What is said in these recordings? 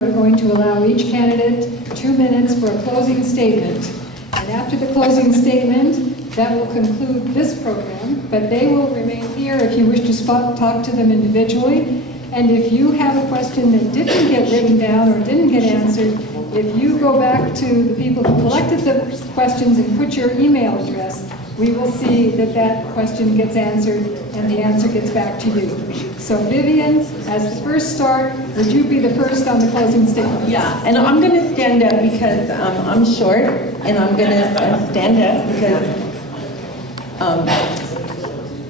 We're going to allow each candidate 2 minutes for a closing statement. And after the closing statement, that will conclude this program, but they will remain here if you wish to talk to them individually. And if you have a question that didn't get written down or didn't get answered, if you go back to the people who collected the questions and put your email address, we will see that that question gets answered and the answer gets back to you. So Vivian, as the first start, would you be the first on the closing statement? Yeah, and I'm going to stand up because I'm short, and I'm going to stand up because,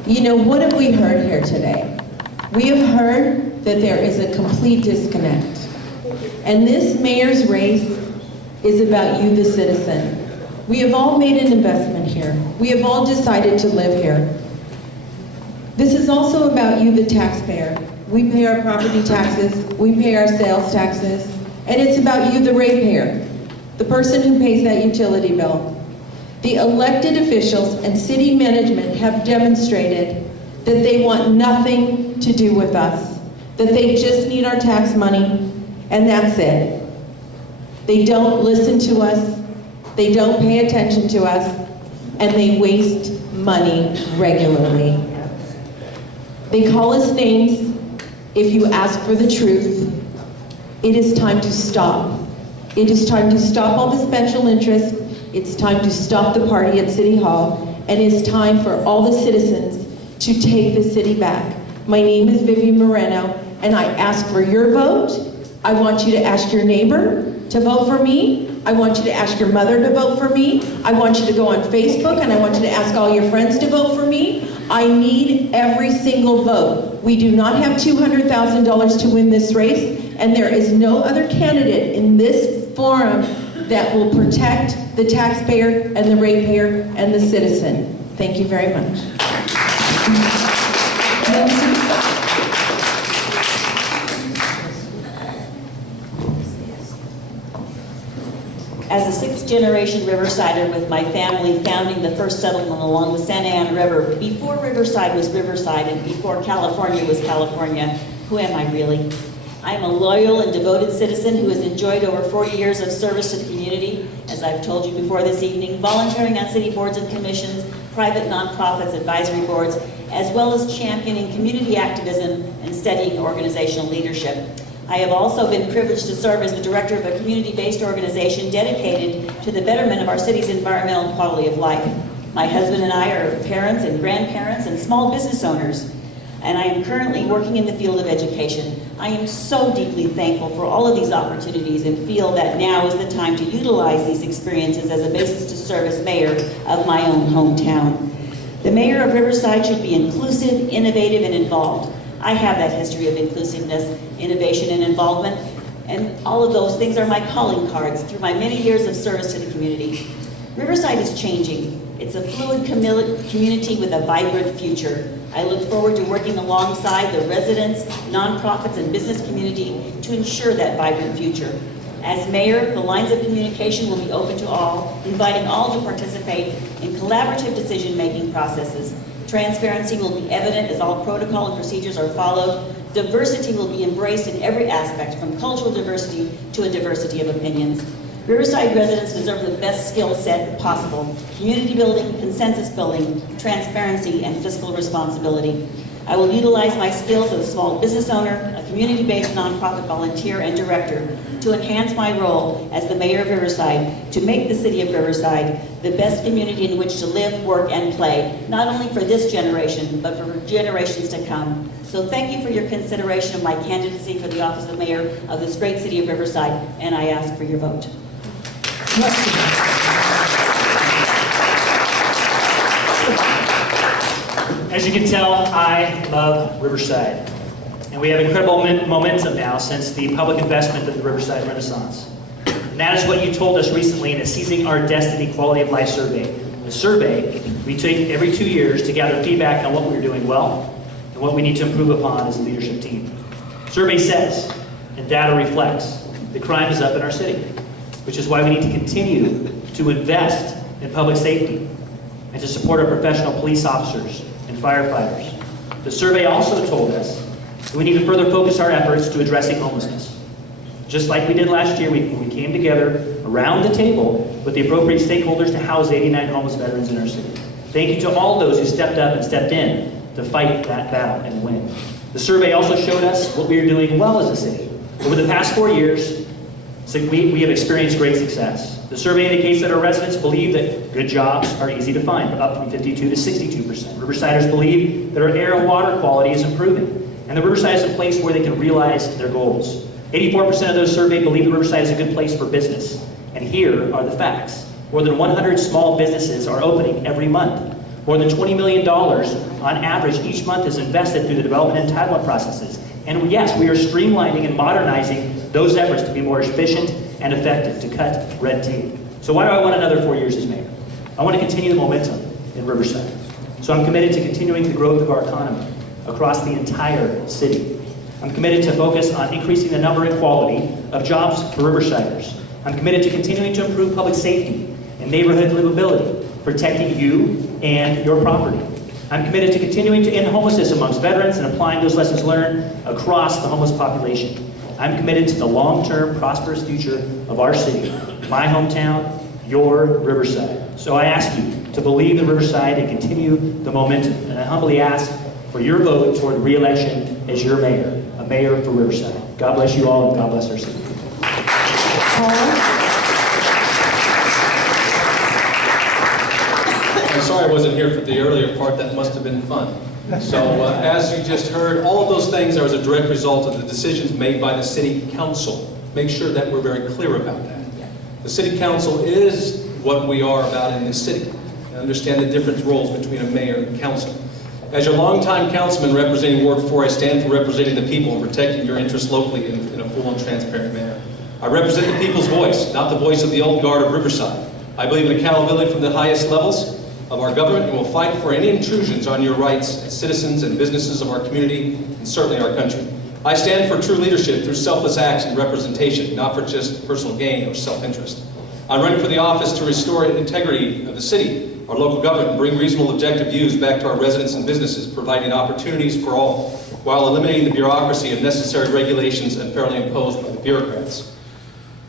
you know, what have we heard here today? We have heard that there is a complete disconnect. And this mayor's race is about you, the citizen. We have all made an investment here. We have all decided to live here. This is also about you, the taxpayer. We pay our property taxes, we pay our sales taxes, and it's about you, the ratepayer, the person who pays that utility bill. The elected officials and city management have demonstrated that they want nothing to do with us, that they just need our tax money, and that's it. They don't listen to us, they don't pay attention to us, and they waste money regularly. They call us names if you ask for the truth. It is time to stop. It is time to stop all the special interests. It's time to stop the party at City Hall. And it's time for all the citizens to take the city back. My name is Vivian Moreno, and I ask for your vote. I want you to ask your neighbor to vote for me. I want you to ask your mother to vote for me. I want you to go on Facebook, and I want you to ask all your friends to vote for me. I need every single vote. We do not have $200,000 to win this race, and there is no other candidate in this forum that will protect the taxpayer and the ratepayer and the citizen. Thank you very much. As a sixth-generation Riversider with my family founding the first settlement along the Santa Ana River, before Riverside was Riverside and before California was California, who am I really? I am a loyal and devoted citizen who has enjoyed over 40 years of service to the community, as I've told you before this evening, volunteering on city boards and commissions, private nonprofits, advisory boards, as well as championing community activism and studying organizational leadership. I have also been privileged to serve as the director of a community-based organization dedicated to the betterment of our city's environmental and quality of life. My husband and I are parents and grandparents and small business owners, and I am currently working in the field of education. I am so deeply thankful for all of these opportunities and feel that now is the time to utilize these experiences as a basis to serve as mayor of my own hometown. The mayor of Riverside should be inclusive, innovative, and involved. I have that history of inclusiveness, innovation, and involvement, and all of those things are my calling cards through my many years of service to the community. Riverside is changing. It's a fluid community with a vibrant future. I look forward to working alongside the residents, nonprofits, and business community to ensure that vibrant future. As mayor, the lines of communication will be open to all, inviting all to participate in collaborative decision-making processes. Transparency will be evident as all protocol and procedures are followed. Diversity will be embraced in every aspect, from cultural diversity to a diversity of opinions. Riverside residents deserve the best skill set possible: community building, consensus building, transparency, and fiscal responsibility. I will utilize my skills as a small business owner, a community-based nonprofit volunteer, and director to enhance my role as the mayor of Riverside to make the city of Riverside the best community in which to live, work, and play, not only for this generation, but for generations to come. So thank you for your consideration of my candidacy for the office of mayor of this great city of Riverside, and I ask for your vote. As you can tell, I love Riverside. And we have incredible momentum now since the public investment of the Riverside Renaissance. And that is what you told us recently in a Seizing Our Destiny Quality of Life survey. A survey we take every 2 years to gather feedback on what we're doing well and what we need to improve upon as a leadership team. The survey says, and data reflects, that crime is up in our city, which is why we need to continue to invest in public safety and to support our professional police officers and firefighters. The survey also told us that we need to further focus our efforts to addressing homelessness. Just like we did last year, we came together around the table with the appropriate stakeholders to house 89 homeless veterans in our city. Thank you to all those who stepped up and stepped in to fight that battle and win. The survey also showed us what we are doing well as a city. Over the past 4 years, we have experienced great success. The survey indicates that our residents believe that good jobs are easy to find, up from 52 to 62%. Riversiders believe that our air and water quality is improving, and the Riverside is a place where they can realize their goals. 84% of those surveyed believe the Riverside is a good place for business. And here are the facts. More than 100 small businesses are opening every month. More than $20 million on average each month is invested through the development and entitlement processes. And yes, we are streamlining and modernizing those efforts to be more efficient and effective, to cut red tape. So why do I want another 4 years as mayor? I want to continue the momentum in Riverside. So I'm committed to continuing the growth of our economy across the entire city. I'm committed to focus on increasing the number and quality of jobs for Riversiders. I'm committed to continuing to improve public safety and neighborhood livability, protecting you and your property. I'm committed to continuing to end homelessness amongst veterans and applying those lessons learned across the homeless population. I'm committed to the long-term prosperous future of our city, my hometown, your Riverside. So I ask you to believe in Riverside and continue the momentum. And I humbly ask for your vote toward re-election as your mayor, a mayor for Riverside. God bless you all, and God bless our city. I'm sorry I wasn't here for the earlier part. That must have been fun. So as you just heard, all of those things are as a direct result of the decisions made by the City Council. Make sure that we're very clear about that. The City Council is what we are about in this city. I understand the different roles between a mayor and council. As your longtime councilman representing Ward 4, I stand for representing the people and protecting your interests locally in a full and transparent manner. I represent the people's voice, not the voice of the old guard of Riverside. I believe in accountability from the highest levels of our government and will fight for any intrusions on your rights as citizens and businesses of our community and certainly our country. I stand for true leadership through selfless acts and representation, not for just personal gain or self-interest. I'm running for the office to restore the integrity of the city, our local government, and bring reasonable objective views back to our residents and businesses, providing opportunities for all, while eliminating the bureaucracy of necessary regulations unfairly imposed by the bureaucrats.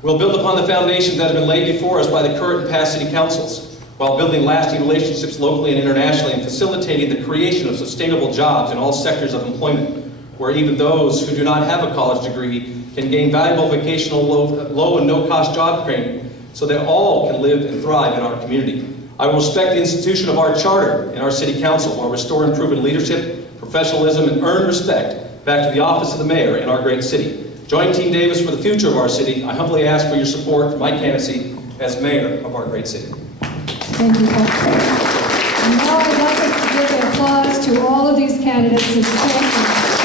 We'll build upon the foundations that have been laid before us by the current and past city councils, while building lasting relationships locally and internationally and facilitating the creation of sustainable jobs in all sectors of employment, where even those who do not have a college degree can gain valuable vocational low and no-cost job training so that all can live and thrive in our community. I will respect the institution of our charter and our city council while restoring proven leadership, professionalism, and earned respect back to the office of the mayor in our great city. Join Team Davis for the future of our city. I humbly ask for your support for my candidacy as mayor of our great city. Thank you, Councilor. And now I'd like us to give applause to all of these candidates and thank them.